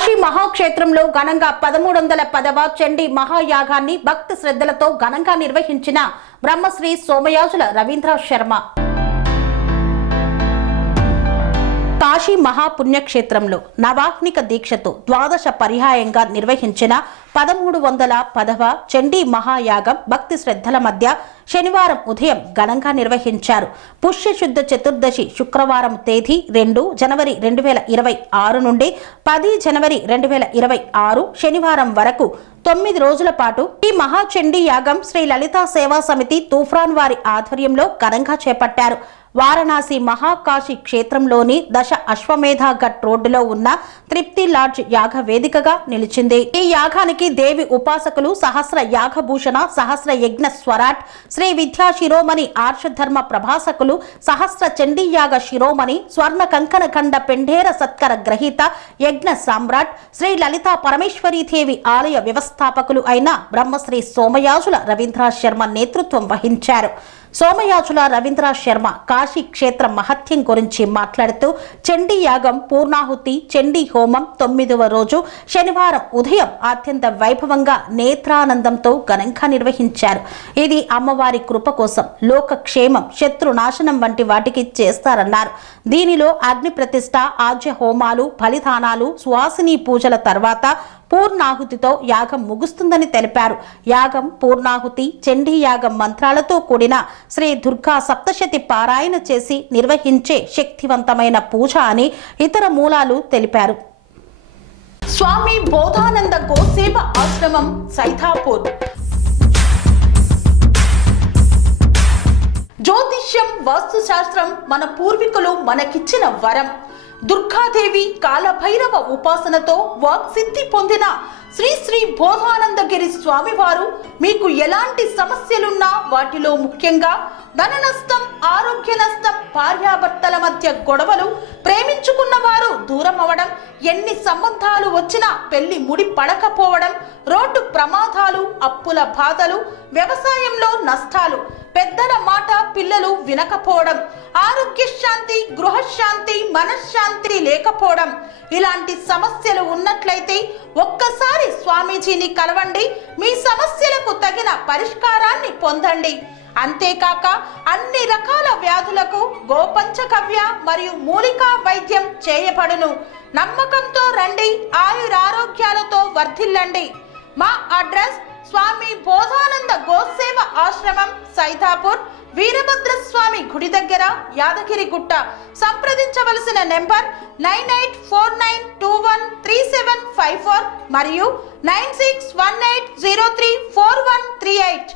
కాశీ మహాక్షేత్రంలో ఘనంగా 1310వ చండీ మహాయాగాన్ని భక్తి శ్రద్ధలతో ఘనంగా నిర్వహించిన బ్రహ్మశ్రీ సోమయాజుల రవీంద్ర శర్మ. కాశీ మహాపుణ్యక్షేత్రంలో నవాహ్నిక దీక్షతో ద్వాదశ పర్యాయంగా నిర్వహించిన 1310వ చండీ మహాయాగం భక్తి శ్రద్ధల మధ్య శనివారం ఉదయం ఘనంగా నిర్వహించారు. పుష్యశుద్ధ చతుర్దశి శుక్రవారం తేదీ 2 జనవరి 2026 నుండి 10 జనవరి 2026 శనివారం వరకు 9 రోజుల పాటు ఈ మహాచండీ యాగం శ్రీ లలితా సేవా సమితి తూఫ్రాన్ వారి ఆధ్వర్యంలో ఘనంగా చేపట్టారు. వారణాసి మహాకాశీ క్షేత్రంలోని దశ అశ్వమేధ ఘట్ రోడ్డులో ఉన్న తృప్తి లాడ్జ్ యాగ వేదికగా నిలిచింది. ఈ యాగానికి దేవి ఉపాసకులు సహస్ర యాగభూషణ సహస్ర యజ్ఞ స్వరాట్ శ్రీ విద్యా శిరోమణి ఆర్షధర్మ ప్రభాసకులు సహస్ర చండీ యాగ శిరోమణి స్వర్ణ కంకణ ఖండ పెండేర సత్కర గ్రహీత యజ్ఞ సామ్రాట్ శ్రీ లలితా పరమేశ్వరీదేవి ఆలయ వ్యవస్థాపకులు అయిన బ్రహ్మశ్రీ సోమయాజుల రవీంద్ర శర్మ నేతృత్వం వహించారు. సోమయాజుల రవీంద్ర శర్మ కాశీ క్షేత్ర మహత్యం గురించి మాట్లాడుతూ చండీ యాగం పూర్ణాహుతి చండీ హోమం 9వ రోజు శనివారం ఉదయం అత్యంత వైభవంగా నేత్రానందంతో ఘనంగా నిర్వహించారు. ఇది అమ్మవారి కృప కోసం లోకక్షేమం శత్రునాశనం వంటి వాటికి చేస్తారన్నారు. దీనిలో అగ్ని ప్రతిష్ఠ ఆజ్య హోమాలు బలిదానాలు సువాసిని పూజల తర్వాత పూర్ణాహుతితో యాగం ముగుస్తుందని తెలిపారు. యాగం పూర్ణాహుతి చండీ యాగం మంత్రాలతో కూడిన శ్రీ దుర్గా సప్తశతి పారాయణ చేసి నిర్వహించే శక్తివంతమైన పూజ అని ఇతర మూలాలు తెలిపారు. స్వామి బోధానంద గోసేవ ఆశ్రమం సైథాపూర్. జ్యోతిష్యం వాస్తుశాస్త్రం మన పూర్వీకులు మనకిచ్చిన వరం. దుర్గాదేవి కాలభైరవ ఉపాసనతో వాక్సిద్ధి పొందిన శ్రీ శ్రీ బోధానందగిరి స్వామివారు మీకు ఎలాంటి సమస్యలున్నా వాటిలో ముఖ్యంగా ధన నష్టం ఆరోగ్య నష్టం భార్యాభర్తల మధ్య గొడవలు ప్రేమించుకున్న వారు దూరం అవడం ఎన్ని సంబంధాలు వచ్చినా పెళ్లి ముడి పడకపోవడం రోడ్డు ప్రమాదాలు అప్పుల బాధలు వ్యవసాయంలో నష్టాలు పెద్దల మాట పిల్లలు వినకపోవడం ఆరోగ్య శాంతి గృహశాంతి మనశ్శాంతి లేకపోవడం ఇలాంటి సమస్యలు ఉన్నట్లయితే ఒక్కసారి స్వామీజీని కలవండి. మీ సమస్యలకు తగిన పరిష్కారాన్ని పొందండి. అంతేకాక అన్ని రకాల వ్యాధులకు గోపంచకవ్య మరియు మూలికా వైద్యం చేయబడును. నమ్మకంతో రండి, ఆయురారోగ్యాలతో వర్ధిల్లండి. మా అడ్రస్ స్వామి బోధానంద గోసేవ ఆశ్రమం సైథాపూర్ వీరభద్రస్వామి గుడి దగ్గర యాదగిరిగుట్ట. సంప్రదించవలసిన నెంబర్ 9849213754 మరియు 9618034138.